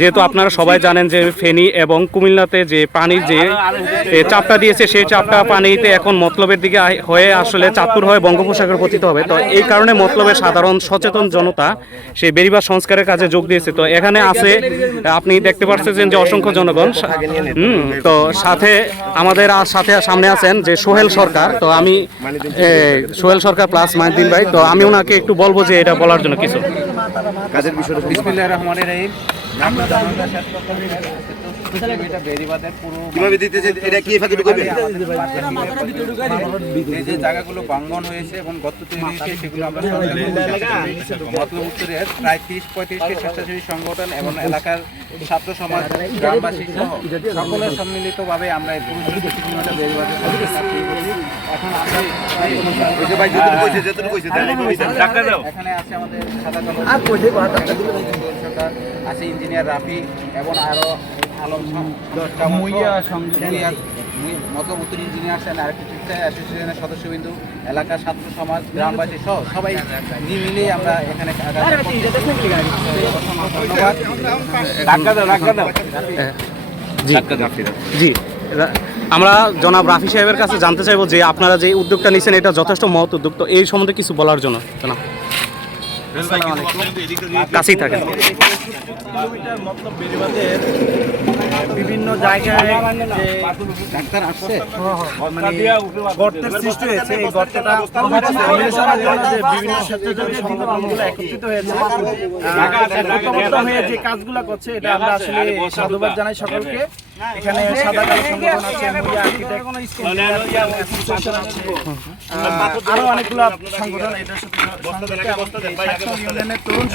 যেহেতু আপনারা সবাই জানেন যে ফেনী এবং কুমিল্লাতে যে পানির যে চাপটা দিয়েছে সেই চাপটা পানিতে এখন মতলবের দিকে হয়ে আসলে চাঁদপুর হয়ে বঙ্গোপসাগর পতিত হবে। তো এই কারণে মতলবের সাধারণ সচেতন জনতা সেই বেরিবার সংস্কারের কাজে যোগ দিয়েছে। তো এখানে আছে আপনি দেখতে পাচ্ছেন যে অসংখ্য জনগণ। হুম তো সাথে আমাদের আর সাথে সামনে আছেন যে সোহেল সরকার। তো আমি সোহেল সরকার প্লাস মাহিদ্দিন ভাই। তো আমি ওনাকে একটু বলব যে এটা বলার জন্য কিছু। কাজের বিষয়টা বিসমিল্লাহির রহমানির রহিম। আমরা কীভাবে দিতেছে এটা কি ফাঁকি এই যে জায়গাগুলো ভাঙ্গন হয়েছে এবং গর্ত তৈরি হয়েছে সেগুলো আমরা মতলব উত্তরের প্রায় তিরিশ পঁয়ত্রিশটি স্বেচ্ছাসেবী সংগঠন এবং এলাকার ছাত্র সমাজ গ্রামবাসী সহ সকলের সম্মিলিতভাবে আমরা। এখন আছে আমাদের সাদা আছে ইঞ্জিনিয়ার রাফি এবং আরও আলম মুইয়া উত্তর ইঞ্জিনিয়ার আছেন আরেকটি অ্যাসোসিয়েশনের সদস্যবিন্দু এলাকার ছাত্র সমাজ গ্রামবাসী সহ সবাই নিয়ে আমরা এখানে জি। জি আমরা জনাব রাফি সাহেবের কাছে জানতে চাইব যে আপনারা যে উদ্যোগটা নিয়েছেন এটা যথেষ্ট মহৎ উদ্যোগ। তো এই সম্বন্ধে কিছু বলার জন্য জনাব। কাছেই থাকেন। বেড়িবাঁধের বিভিন্ন জায়গায় যে ডাক্তার আসছে? মানে গর্তের সৃষ্টি হয়েছে। এই গর্তটা নিরসনের জন্য যে বিভিন্ন স্বেচ্ছাসেবী সংগঠনগুলো একত্রিত হয়েছে। হয়ে যে কাজগুলো করছে এটা আমরা আসলে সাধুবাদ জানাই সকলকে। এখানে সাদা কালো সংগঠন আছে আর্কিটেক্ট অ্যাসোসিয়েশন আছে। আহ, আরও অনেকগুলো সংগঠন এটার সাথে ইউনিয়নের তরুণ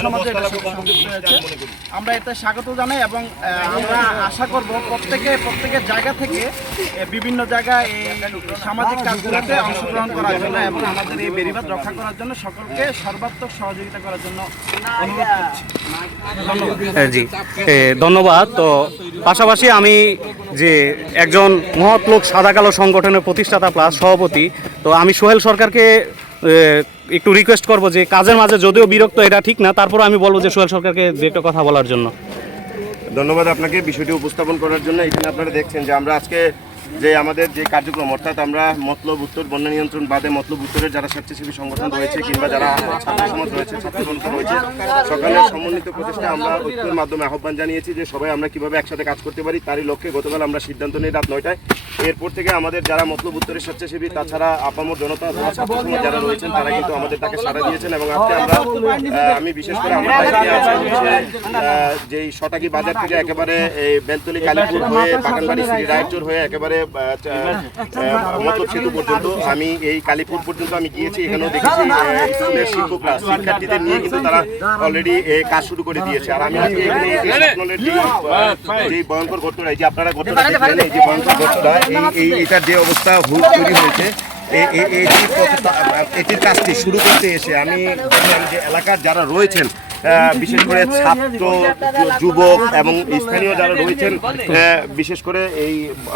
আমরা এতে স্বাগত জানাই এবং আমরা আশা করব প্রত্যেকে প্রত্যেকের জায়গা থেকে বিভিন্ন জায়গায় এই সামাজিক কাজগুলোতে অংশগ্রহণ করার জন্য এবং আমাদের এই বেরিবাদ রক্ষা করার জন্য সকলকে সর্বাত্মক সহযোগিতা করার জন্য অনুরোধ করছি। জি। ধন্যবাদ। তো পাশাপাশি আমি যে একজন মহৎ লোক সাদা কালো সংগঠনের প্রতিষ্ঠাতা প্লাস সভাপতি তো আমি সোহেল সরকারকে একটু রিকোয়েস্ট করব যে কাজের মাঝে যদিও বিরক্ত, এটা ঠিক না তারপর আমি বলব যে সোহেল সরকারকে যে একটা কথা বলার জন্য। ধন্যবাদ আপনাকে, বিষয়টি উপস্থাপন করার জন্য। এখানে আপনারা দেখছেন যে আমরা আজকে যে আমাদের যে কার্যক্রম, অর্থাৎ আমরা মতলব উত্তর, বন্যা নিয়ন্ত্রণ বাদে মতলব উত্তরের যারা স্বেচ্ছাসেবী সংগঠন রয়েছে কিংবা যারা ছাত্র সমাজ রয়েছে, ছাত্র সংগঠন রয়েছে সকালের সমন্বিত প্রচেষ্টা আমরা ঐক্যের মাধ্যমে আহ্বান জানিয়েছি যে সবাই আমরা কীভাবে একসাথে কাজ করতে পারি, তারই লক্ষ্যে গতকাল আমরা সিদ্ধান্ত নিই রাত নয়টায়। এরপর থেকে আমাদের যারা মতলব উত্তরের স্বেচ্ছাসেবী, তাছাড়া আপামর জনতা অথবা ছাত্র সমাজ যারা রয়েছেন, তারা কিন্তু আমাদের তাকে সাড়া দিয়েছেন এবং আজকে আমরা আমি বিশেষ করে আমার যেই সটাকি বাজার থেকে একেবারে এই বেলতলি, কালীপুর হয়ে, বাগানবাড়ি, শ্রী রায়চুর হয়ে একেবারে পর্যন্ত আমি এই কালীপুর পর্যন্ত আমি গিয়েছি এখানেও দেখেছি। স্কুলের শিক্ষকরা শিক্ষার্থীদের নিয়ে কিন্তু তারা অলরেডি কাজ শুরু করে দিয়েছে আর আমি আজকে যে ভয়ঙ্কর ঘটনা এই যে আপনারা ঘটনা এই যে ভয়ঙ্কর ঘটনা এই এটার যে অবস্থা হু- তৈরি হয়েছে এটির কাজটি শুরু করতে এসে আমি যে এলাকার যারা রয়েছেন বিশেষ করে ছাত্র, যুবক এবং স্থানীয় যারা রয়েছেন বিশেষ করে এই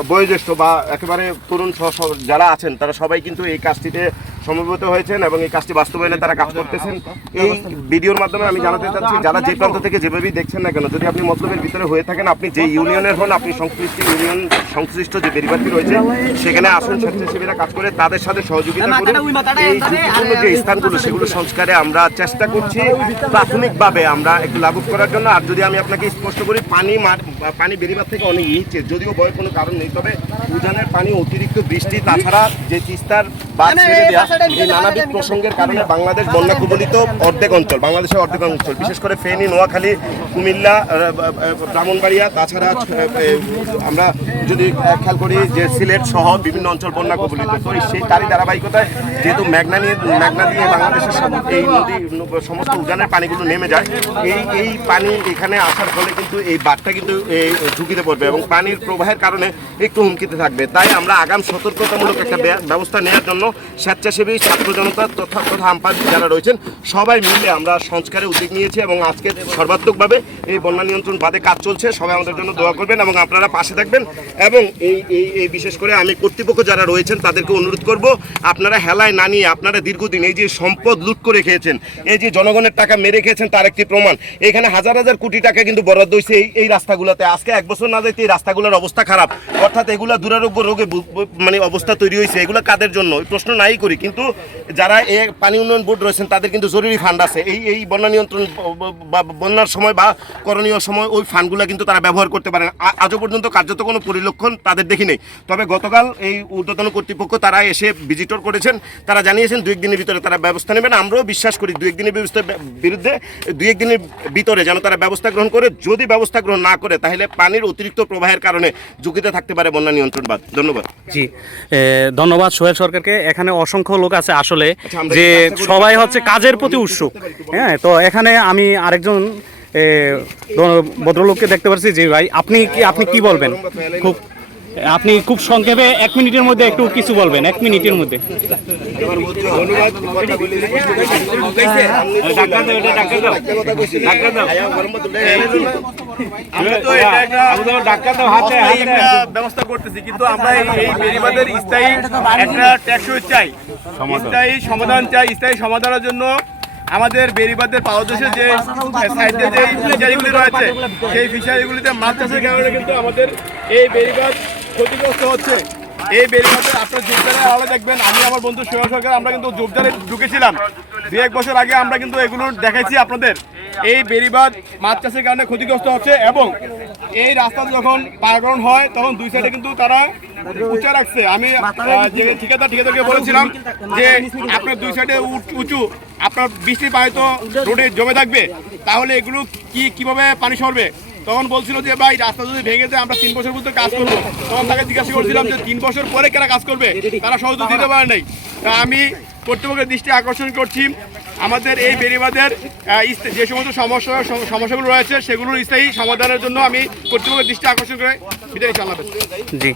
বয়োজ্যেষ্ঠ বা একেবারে তরুণ সহ- যারা আছেন, তারা সবাই কিন্তু এই কাজটিতে সমবেত হয়েছেন এবং এই কাজটি বাস্তবায়নে তারা কাজ করতেছেন। এই ভিডিওর মাধ্যমে আমি জানাতে চাচ্ছি যারা যে প্রান্ত থেকে যেভাবেই দেখছেন না কেন যদি আপনি মতলবের ভিতরে হয়ে থাকেন আপনি যে ইউনিয়নের হন আপনি সংশ্লিষ্ট ইউনিয়ন সংশ্লিষ্ট যে বেরিবাদী রয়েছে সেখানে আসুন স্বেচ্ছাসেবীরা কাজ করে তাদের সাথে সহযোগিতা করুন। এই ঝুঁকিপূর্ণ যে স্থানগুলো সেগুলো সংস্কারে আমরা চেষ্টা করছি প্রাথমিকভাবে আমরা একটু লাগু করার জন্য। আর যদি আমি আপনাকে স্পষ্ট করি পানি পানি বেরিবাদ থেকে অনেক নিচে যদিও বয়ের কোনো কারণ নেই তবে উজানের পানি অতিরিক্ত বৃষ্টি তাছাড়া যে তিস্তার বাদ ছেড়ে দেওয়া এই নানাবিধ প্রসঙ্গের কারণে বাংলাদেশ বন্যা কবলিত অর্ধেক অঞ্চল বাংলাদেশের অর্ধেক অঞ্চল বিশেষ করে ফেনী নোয়াখালী কুমিল্লা ব্রাহ্মণবাড়িয়া তাছাড়া আমরা যদি খেয়াল করি যে সিলেট সহ বিভিন্ন অঞ্চল বন্যা কবলিত তো সেই তারই ধারাবাহিকতায় যেহেতু মেঘনা নিয়ে মেঘনা দিয়ে বাংলাদেশের এই নদী সমস্ত উজানের পানিগুলো নেমে যায় এই এই পানি এখানে আসার ফলে কিন্তু এই বাঁধটা কিন্তু এই ঝুঁকিতে পড়বে এবং পানির প্রবাহের কারণে একটু হুমকিতে থাকবে। তাই আমরা আগাম সতর্কতামূলক একটা ব্যবস্থা নেওয়ার জন্য স্বেচ্ছাসেবী, ছাত্র জনতা তথা তথা আম্পায়ার যারা রয়েছেন, সবাই মিলে আমরা সংস্কারে উদ্যোগ নিয়েছি এবং আজকে সর্বাত্মকভাবে এই বন্যা নিয়ন্ত্রণ বাদে কাজ চলছে। সবাই আমাদের জন্য দোয়া করবেন এবং আপনারা পাশে থাকবেন এবং এই এই এই বিশেষ করে আমি কর্তৃপক্ষ যারা রয়েছেন তাদেরকে অনুরোধ করব, আপনারা হেলায় না নিয়ে আপনারা দীর্ঘদিন এই যে সম্পদ লুট করে খেয়েছেন, এই যে জনগণের টাকা মেরে খেয়েছেন তার একটি প্রমাণ। এখানে হাজার হাজার কোটি টাকা কিন্তু বরাদ্দ হয়েছে এই এই রাস্তাগুলোতে। আজকে এক বছর না যেতে এই রাস্তাগুলোর অবস্থা খারাপ। অর্থাৎ এগুলা দুরারোগ্য রোগে মানে অবস্থা তৈরি হয়েছে এগুলো কাদের জন্য? প্রশ্ন নাই করি। কিন্তু যারা এ পানি উন্নয়ন বোর্ড রয়েছেন, তাদের কিন্তু জরুরি ফান্ড আছে। এই এই বন্যা নিয়ন্ত্রণ ব- বন্যার সময় বা করণীয় সময় ওই ফান্ডগুলো কিন্তু তারা ব্যবহার করতে পারেন আজও পর্যন্ত কার্যত কোনো পরিলক্ষণ তাদের দেখি নেই। তবে গতকাল এই ঊর্ধ্বতন কর্তৃপক্ষ তারা এসে ভিজিটর করেছেন। তারা জানিয়েছেন, দুই একদিনের ভিতরে তারা ব্যবস্থা নেবেন। আমরাও বিশ্বাস করি, দুই একদিনের বিরুদ্ধে দুই একদিনের ভিতরে যেন তারা ব্যবস্থা গ্রহণ করে। যদি ব্যবস্থা গ্রহণ না করে তাহলে পানির অতিরিক্ত প্রবাহের কারণে ঝুঁকিতে থাকতে পারে বন্যা নিয়ন্ত্রণ বাদ ধন্যবাদ। জি ধন্যবাদ সোহেল সরকারকে। এখানে অসংখ্য লোক আছে আসলে আচ্ছা, যে? সবাই হচ্ছে কাজের প্রতি উৎসুক। হ্যাঁ তো এখানে আমি আরেকজন ভদ্রলোককে দেখতে পাচ্ছি যে ভাই আপনি কি আপনি কি বলবেন? খুব আপনি খুব সংক্ষেপে এক মিনিটের মধ্যে একটু কিছু বলবেন এক মিনিটের মধ্যে। ব্যবস্থা করতেছি কিন্তু আমরা এই এই স্থায়ী একটা টেকসই চাই। স্থায়ী সমাধান চাই স্থায়ী সমাধানের জন্য আমাদের বেড়িবাঁধের পাদদেশে যে সাইডে যে ফিশারিগুলি রয়েছে সেই ফিশারিগুলিতে মাছ চাষের কারণে কিন্তু আমাদের এই বেড়িবাঁধ ক্ষতিগ্রস্ত হচ্ছে। এই বেড়িবাঁধে আপনার জোবদারে আলো দেখবেন, আমি আমার বন্ধু সোহেল সরকার, আমরা কিন্তু জোবদারে ঢুকেছিলাম। দু এক বছর আগে আমরা কিন্তু এগুলো দেখাইছি আপনাদের। এই বেড়িবাঁধ মাছ চাষের কারণে ক্ষতিগ্রস্ত হচ্ছে এবং এই রাস্তা যখন পারাগরণ হয়, তখন দুই সাইডে কিন্তু তারা উঁচা রাখছে। আমি ঠিকাদার ঠিকাদারকে বলেছিলাম যে আপনার দুই সাইডে উঁচ- আপনার বৃষ্টি পানি তো রোডে জমে থাকবে। তাহলে এগুলো কি, কীভাবে পানি সরবে? তখন বলছিল যে, ভাই, রাস্তা যদি ভেঙে যায়, আমরা তিন বছর মধ্যে কাজ করব। তখন তাকে জিজ্ঞাসা করছিলাম যে, তিন বছর পরে কেনা কাজ করবে? তারা সহযোগ দিতে পারে নাই। তা আমি কর্তৃপক্ষের দৃষ্টি আকর্ষণ করছি। আমাদের এই বেরিবাদের যে সমস্ত সমস্যা সমস্যাগুলো রয়েছে, সেগুলোর স্থায়ী সমাধানের জন্য আমি কর্তৃপক্ষের দৃষ্টি আকর্ষণ করে বিদায় চালাবেন জি।